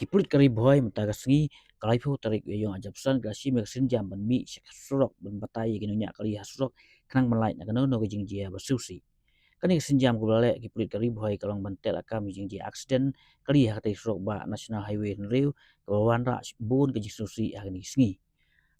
Kiprit kari boy matagasngi kalaifu tarik yong ajabsan gasi meksin jam ban mi surok ban batai ginunya kali hasrok kanang malai na kanu no jingjia basusi kani sinjam gulale kiprit kari boy kalong bantel akam jingjia accident kali hatai surok ba national highway riu kawan ra bun ke jisusi agni sngi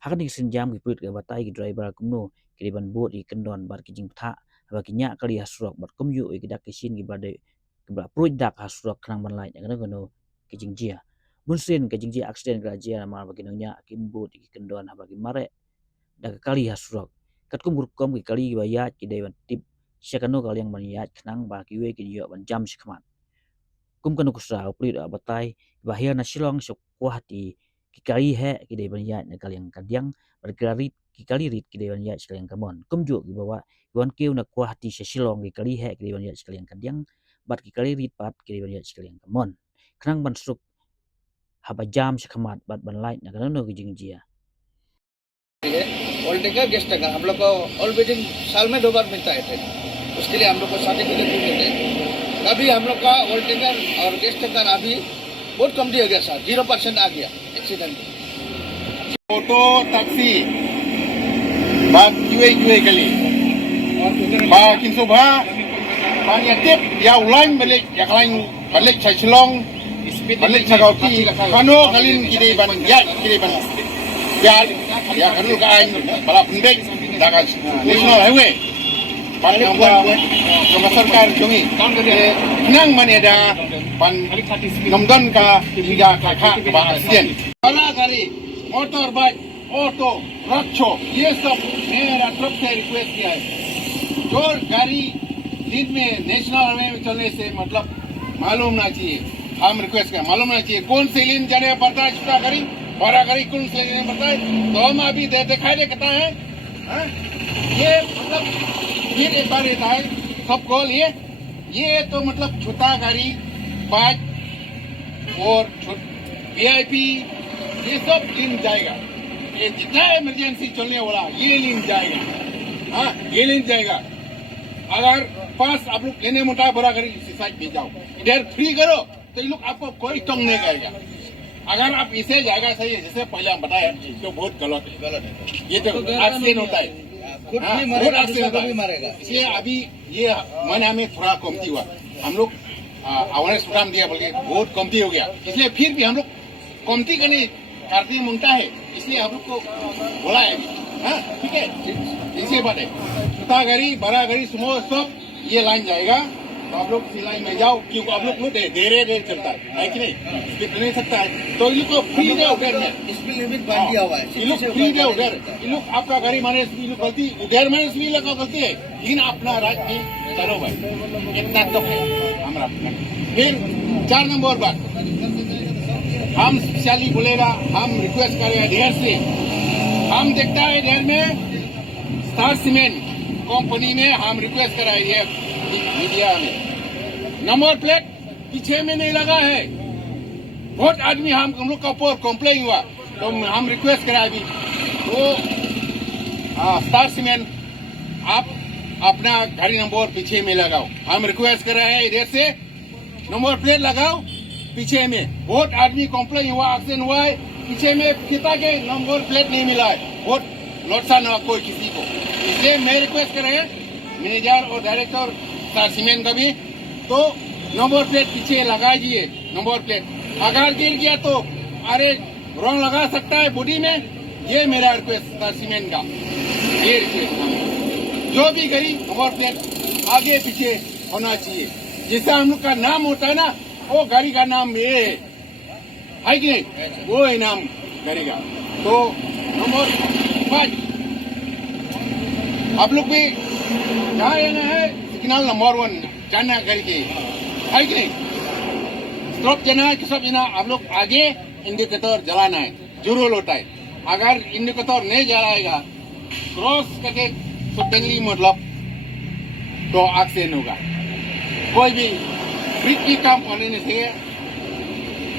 hakani sinjam kiprit ke batai ki driver kumno kiriban bot i kendon bar ki jingtha ba kinya kali hasrok bar kumyu i kidak kisin ki bade kibra produk hasrok kanang malai na kanu ki jingjia Munsin ke jingji accident kerajaan mar bagi nya kimbo di kendon bagi mare daga kali hasrok kat kum burkom ki kali bayat ki dewan tip syakano kali yang maniat kenang ba ki we ki yo ban jam sikmat kum kanu kusra upri da batai bahia na silong sok kuahti ki kali he ki dewan yat na kali yang kadyang berkari ki kali rit ki dewan yat sekali yang kamon kum ju ki bawa wan kiu na kuahti silong ki kali he ki dewan yat sekali yang kadyang bat ki kali rit pat ki dewan yat sekali yang kamon kenang ban suk haba jam sekhamat bat ban light na kanu ki jingjia all taker guest taker हम लोग को all wedding साल में 2 बार मिलता है train उसके लिए हम लोग को सर्टिफिकेट भी मिलते हैं अभी हम लोग का ऑल टेकर और गेस्ट टेकर अभी बहुत कम हो गया सर 0% आ गया accident auto taxi bag QA kali bag kinsoba bag yatip ya ulang balik ya kalain balik saya silong balik saya kau kano kalin kiri ban ya kiri ban ya kanu kain balap pendek dagas national highway ban yang sarkar jongi nang mana ada ban nomdon ka tiga kakak ba accident bala kali motor bike auto rickshaw ये सब मेरा तरफ से request किया है जो गाड़ी दिन में नेशनल हाईवे में चलने से मतलब मालूम ना चाहिए हम रिक्वेस्ट करें मालूम ना चाहिए कौन से लेन जाने पड़ता है छोटा गाड़ी बड़ा गाड़ी कौन से लेने पड़ता है तो हम अभी दिखाई देता है ये मतलब फिर एक बार रहता है सबको ये तो मतलब छोटा गाड़ी बाइक और VIP ये सब लेन जाएगा ये जितना इमरजेंसी चलने वाला ये लेन जाएगा ये लेन जाएगा अगर पास आप लोग लेने मोटा बड़ा करी इसी साइड में जाओ इधर फ्री करो तो ये लोग आपको कोई टोंग नहीं करेगा अगर आप इसे जाएगा सही है जैसे पहले हम बताया तो बहुत गलत है ये तो एक्सीडेंट होता है बहुत एक्सीडेंट मारेगा इसलिए अभी ये मन हमें थोड़ा कमती हुआ हम लोग अवेयरनेस प्रोग्राम दिया बोल बहुत कमती हो गया इसलिए फिर भी हम लोग कमती करने करते मुंगता है इसलिए आप लोग को बोला है ठीक है इसी बात है छोटा गाड़ी बड़ा गाड़ी सुमो सब ये लाइन जाएगा तो आप लोग इसी लाइन में जाओ क्योंकि आप लोग देर चलता है कि नहीं स्पीड नहीं सकता है तो ये लोग फ्री है उधर में स्पीड लिमिट बढ़ दिया हुआ है ये लोग फ्री है उधर ये लोग आपका गाड़ी माने स्पीड गलती उधर में स्पीड लगा गलती है लेकिन अपना राज में चलो भाई इतना तो है हमारा फिर 4 नंबर बात हम स्पेशली बोलेगा हम रिक्वेस्ट करेंगे ढेर से हम देखता है ढेर में स्टार सीमेंट कंपनी में हम रिक्वेस्ट कराए मीडिया में नंबर प्लेट पीछे में नहीं लगा है बहुत आदमी हम लोग का ऊपर कंप्लेन हुआ तो हम रिक्वेस्ट कराए अभी तो स्टार सीमेंट आप अपना गाड़ी नंबर पीछे में लगाओ हम रिक्वेस्ट कर रहे हैं इधर से नंबर प्लेट लगाओ पीछे में बहुत आदमी कंप्लेन हुआ एक्सीडेंट हुआ है पीछे में पिता के नंबर प्लेट नहीं मिला है बहुत नुकसान हुआ कोई किसी को इसलिए मैं रिक्वेस्ट कर रहे हैं मैनेजर और डायरेक्टर स्टार सीमेंट का भी तो नंबर प्लेट पीछे लगा दीजिए नंबर प्लेट अगर गिर गया तो अरे रंग लगा सकता है बॉडी में ये मेरा रिक्वेस्ट स्टार सीमेंट का ये रिक्वेस्ट जो भी गई नंबर प्लेट आगे पीछे होना चाहिए जैसा हम लोग का नाम होता है ना वो गाड़ी का नाम ये है कि नहीं वो है नाम गाड़ी का तो नंबर 5 आप लोग भी जहाँ रहना है सिग्नल नंबर 1 जाना करके है कि नहीं स्टॉप जाना है सब जाना आप लोग आगे इंडिकेटर जलाना है जरूर होता है अगर इंडिकेटर नहीं जलाएगा क्रॉस करके सडनली मतलब तो एक्सीडेंट होगा कोई भी ब्रिज की काम करने से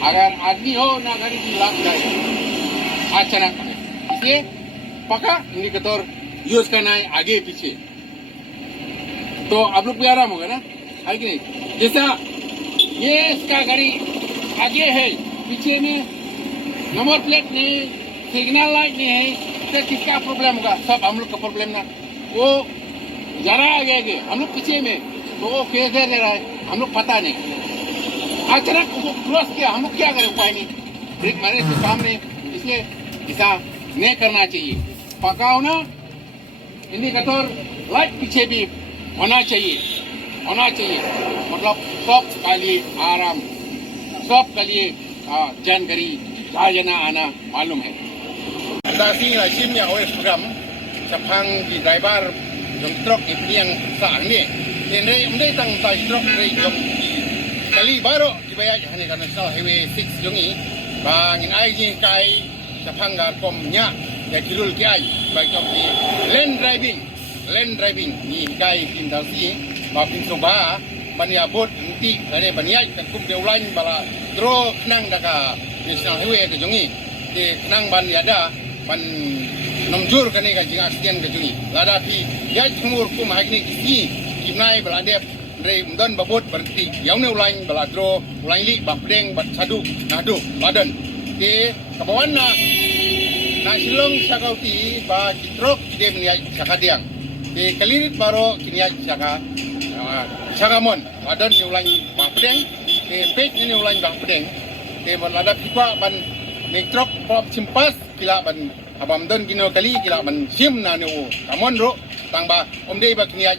अगर आदमी हो ना गाड़ी की लाग जाएगा अचानक इसलिए पक्का इंडिकेटर यूज करना है आगे पीछे तो आप लोग भी आराम होगा ना है कि नहीं जैसा ये इसका गाड़ी आगे है पीछे में नंबर प्लेट नहीं, सिग्नल लाइट नहीं है, तो किसका प्रॉब्लम होगा? सब हम लोग का प्रॉब्लम ना। वो जरा आगे आगे, हम लोग पीछे में, तो वो कैसे दे रहा है हम लोग पता नहीं। अचानक वो क्रॉस किया, हम लोग क्या करें? उपाय नहीं, ब्रेक मारे तो सामने, इसलिए ऐसा नहीं करना चाहिए। पका होना, इंडिकेटर लाइट पीछे भी होना चाहिए, होना चाहिए। मतलब सब का लिए आराम, सब के लिए जानकारी जाना आना मालूम है। Dasi Hashim yang oleh program Sapang di driver jom truk yang saang ni. Ini mendai tang tai truk dari jom kali baru dibayar hanya kerana National Highway 6 jongi bangin ai ji kai Sapang gar komnya ya kilul kiai bagi jom di lane driving ni kai pin dasi ba pin soba bania bot nanti dari bania takup deulan bala dro nang daka National Highway ke jongi di nang ban ada pan nomjur kane ka jing aksiden ka jungi lada pi ya chumur ku mahagni kisi kimnai balade re mdon babot berhenti yaune ulain baladro ulain li bakdeng bat sadu nadu badan ke kabawan na silong sakauti ba kitrok kide meniak sakadiang ke kalirit baro kiniak sakamon badan ni ulain bakdeng ke pek ni ulain bakdeng ke balada pipa ban nektrok pop simpas kila ban abam don gino kali kila ban sim na ne o kamon ro tangba omde ba kniya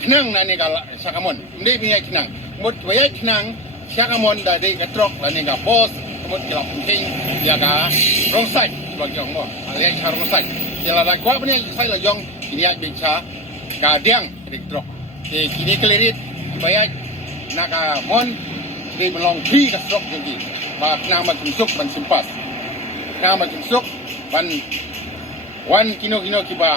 khnang na ne gal sakamon omde biya khnang mot waya khnang sakamon da de katrok la ne ga boss mot kila penting ya ga rong sai ba gyong mo ale cha rong sai jela da kwa bne sai la yong kniya be cha ga diang elektrok te kini klerit baya na ga mon de melong thi ka strok jadi ba khnang ba tumsuk ban simpas khnang ba tumsuk ban wan kino kiba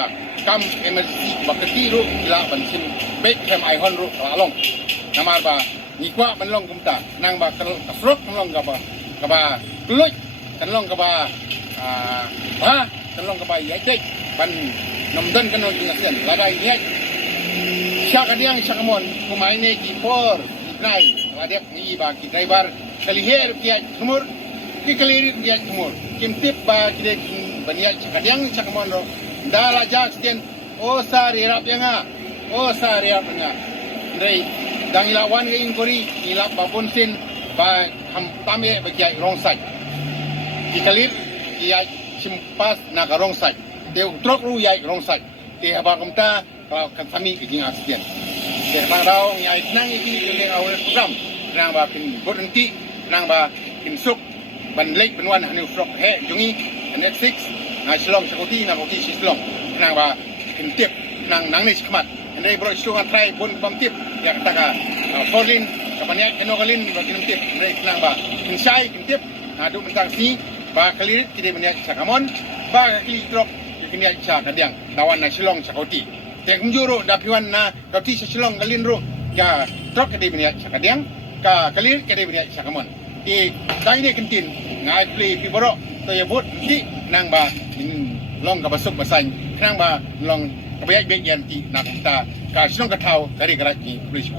kam emergency bakati ru kila ban sim back hem I hon ru along namar ba ni kwa ban long kumta nang ba kasrok long ka ba kluj kan long ka ba kan long ka ba ya dek ban nomdan kan long jingasen ladai ni syakadiang syakamon kumai ne ki por nai ladek ni ba ki driver kali her ki umur ki kalirit ki umur kim tip ba ki dek baniak cakadiang cakamon ro dala jak sien o sari rap yanga o sari rap nga ndai dang ilawan ke ingkori ilap babon sin ba ham tame ba kiai rong sai dikalir kiai simpas na ka rong sai te trok ru yai rong sai te ba kamta kan sami ke jing aksiden te ba rao yai nang iki ke awal program nang ba pin bodenti nang ba pin suk ban lek benwan hanu frok he jungi net 6 na silong sakoti na koti silong nang ba kintip nang ni skmat ndai bro isu try bon pamtip ya kata forlin kapanya kenogalin ba kintip ndai nang ba insai kintip na du mentang si ba kalirit kide menya sakamon ba kali drop kini cha kadiang dawan na silong sakoti tek mjuro dapiwan na koti silong galin ro ya drop kide menya sakadiang ka kalirit kide menya sakamon di dai ne kintin ngai play pi boro to ya bot di nang ba long ka basuk basan nang ba long ka bayai be yan ti nak ta ka silong ka thau dari garaj ni police